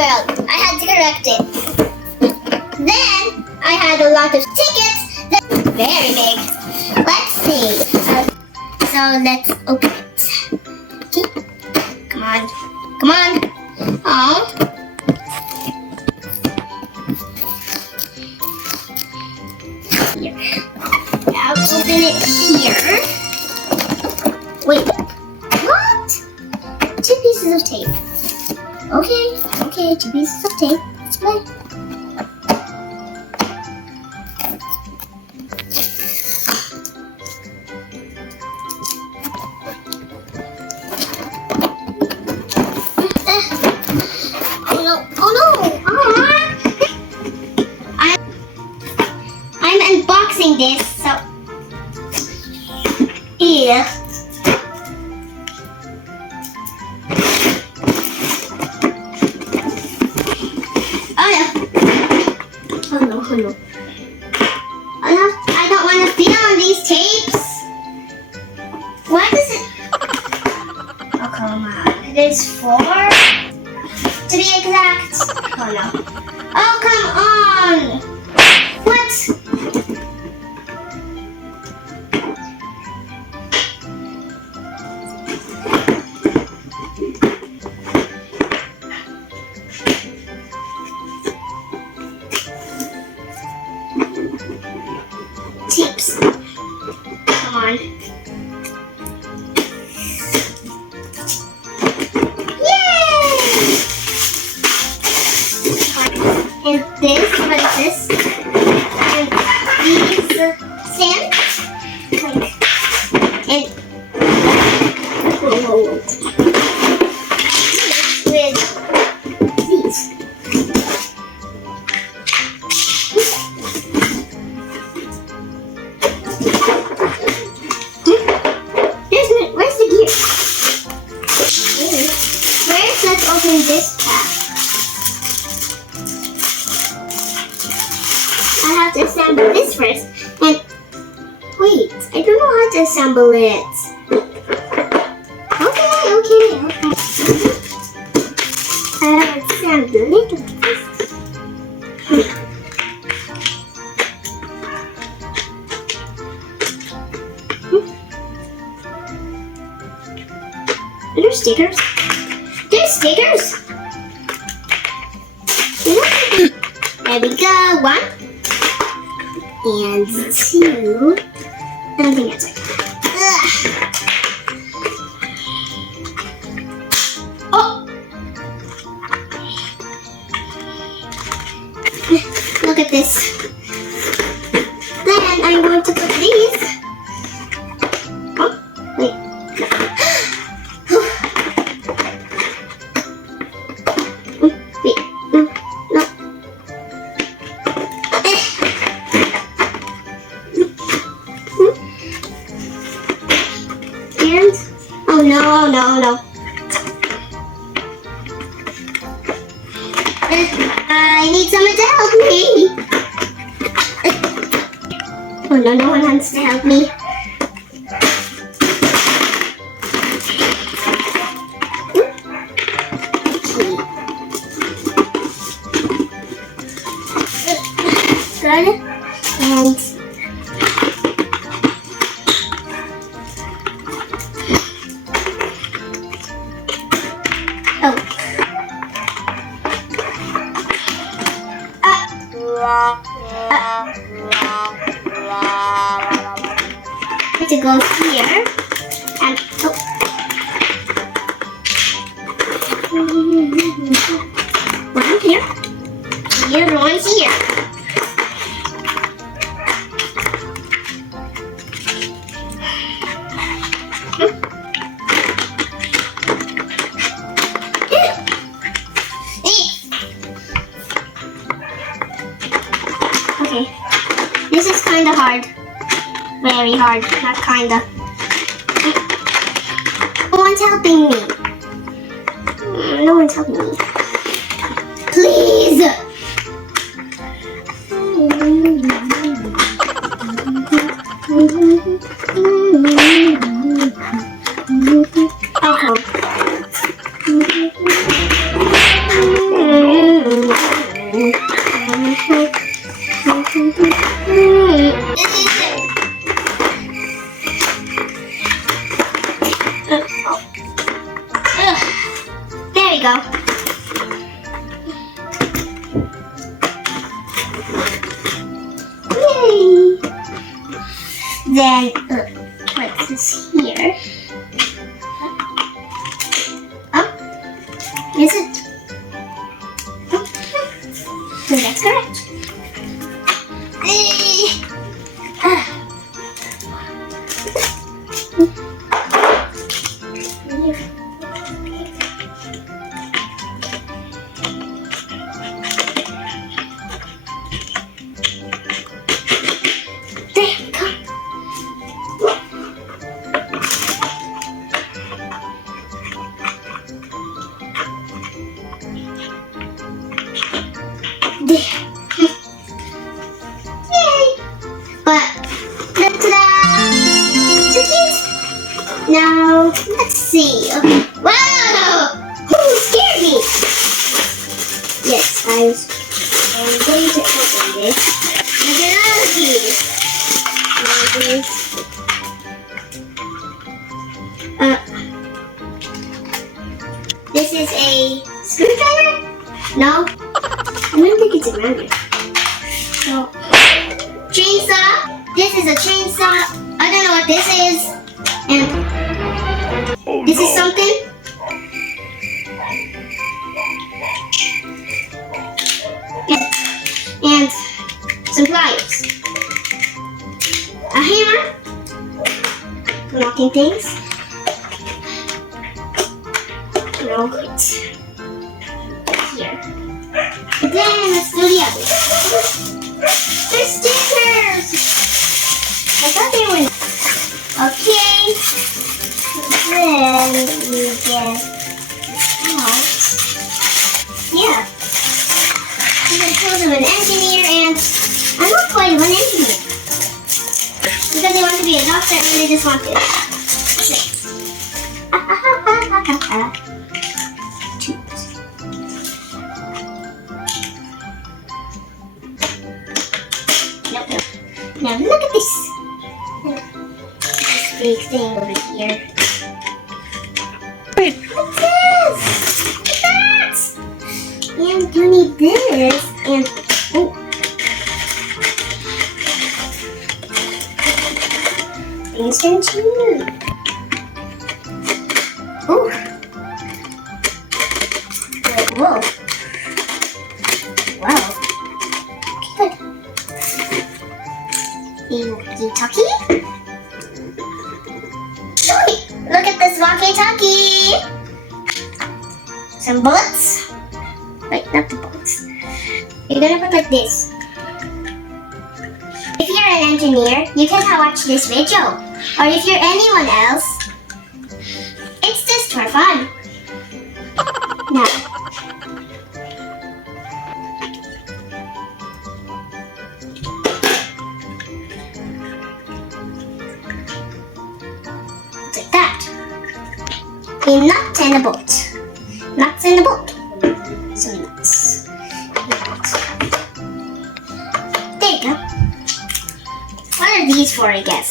world. I had to correct it. Then I had a lot of tickets that were very big. Let's see. So let's open it. Okay. Come on. Come on. Oh. Here. I'll open it here. Wait. What? 2 pieces of tape. Okay, 2 pieces of tape. Let's play. I'm unboxing this, so yeah. Oh no. I don't want to feel on these tapes. What is it? Oh, come on. There's 4 to be exact. Oh no. Oh, come on. What? Tapes. Come on. Yay! And this, what is this? And these sand. And with these. Where's the gear? First, let's open this pack. I have to assemble this first. And wait, I don't know how to assemble it. Okay. I have to assemble it like this. Are there stickers? There's stickers! There we go. 1 and 2. I don't think that's right. Oh! Look at this. Then I'm going to put these. Oh, wait. Oh no. I need someone to help me. Oh no, no one wants to help me. Good. And to go here and one here, the other one's here. Okay, this is kind of hard. Very hard, not kinda. No one's helping me. No one's helping me. Please! Oh. you go. Yay! Then, what's this here? Oh, is it? So that's correct. Now, let's see. Okay. Wow! Who scared me? Yes, I'm going to open this. Look at all of these. This is a screwdriver? No? I don't think it's a round. So, chainsaw. This is a chainsaw. I don't know what this is. And this is something. And some pliers. A hammer for knocking things. And I'll put it here. And then let's do the others. They're stickers! I thought they were. Okay. Then we get out. Yeah. Photos of an engineer, and I'm not quite an engineer. Because they want to be a doctor and they just want to sit. Nope. Now look at this. This big thing over here. What's this? Look at that! And you need this, and oh, instant tube. Oh, whoa, wow, good. Walkie-talkie. Look at this walkie-talkie. Some bullets. Wait, not the bullets. You're gonna put like this. If you're an engineer, you can watch this video. Or if you're anyone else, it's just for fun. Now, like that. A nut and a bolt. Nuts and a bolt. Some nuts. There you go. What are these for, I guess?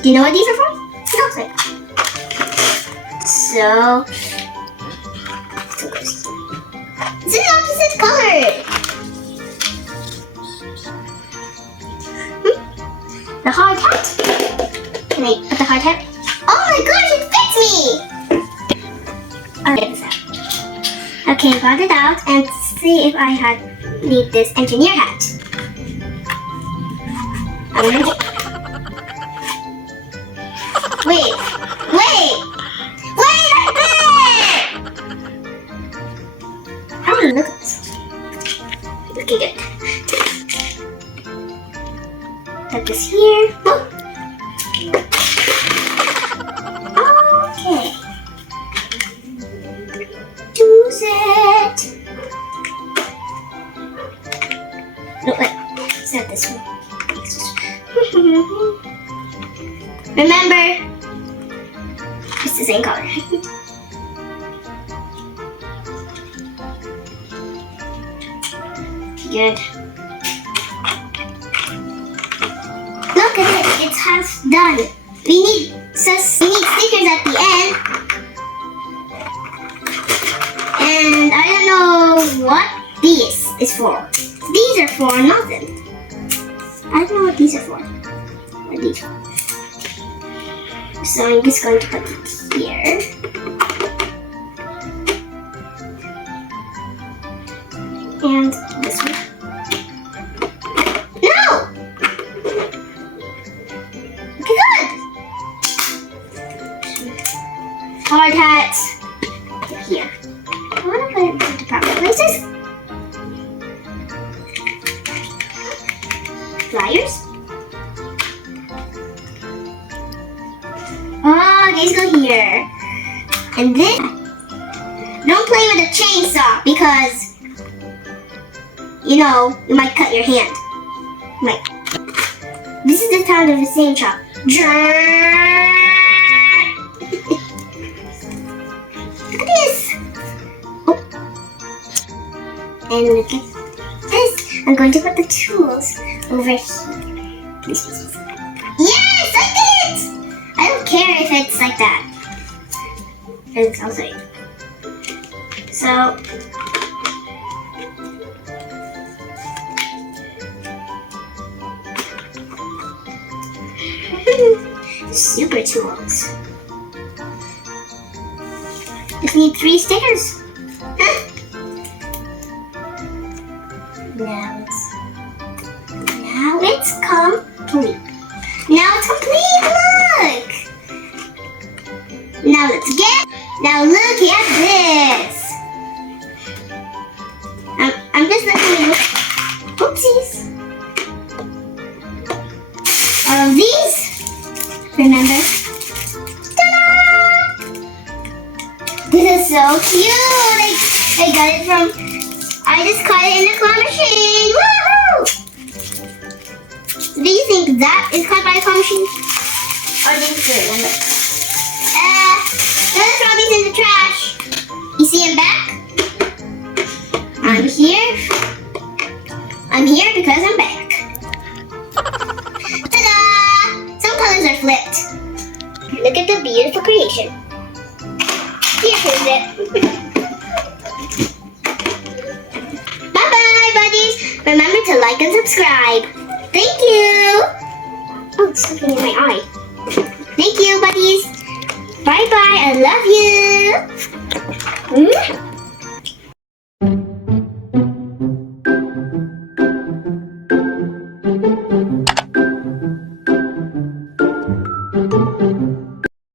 Do you know what these are for? No. So, it's an opposite color. The hard hat. Can I put the hard hat? Oh my gosh, it fits me! I'll get this out. Okay, got it out and see if I need this engineer hat. I'm gonna get... Wait! Right there! I want to look at this. Looking good. Put this here. Oh. Okay. Use it. No, wait. It's not this one. Remember, it's the same color. Good. Look at it, it's half done. We need stickers at the end. what this is for. These are for nothing. I don't know what these are for. What are these for? So I'm just going to put it here. And this one. No! Okay, good. Hard hat. Here. I want to put it into proper places. Pliers. Oh, these go here. And then, don't play with a chainsaw because, you know, you might cut your hand. Like, this is the sound of the same chop. Look at this. Oh. And look at this. I'm going to put the tools over here. Please. Yes, I did! I don't care if it's like that. I'll show you. So, super tools. Just need 3 stickers. Huh? Now it's complete. Now it's complete. Look. Now let's get. Now look at this. I'm just looking at. Oopsies. All of these. Remember. Ta-da! This is so cute. I got it from. I just cut it in the claw machine. Woohoo! Do you think that is cut by a claw machine? Or do you remember? Let's throw these in the trash. You see I'm back? I'm here. I'm here because I'm back. Ta-da! Some colors are flipped. Look at the beautiful creation. Here, here's it. Bye-bye, buddies. Remember to like and subscribe. Thank you. Oh, it's something in my eye. Thank you, buddies. Bye-bye. I love you.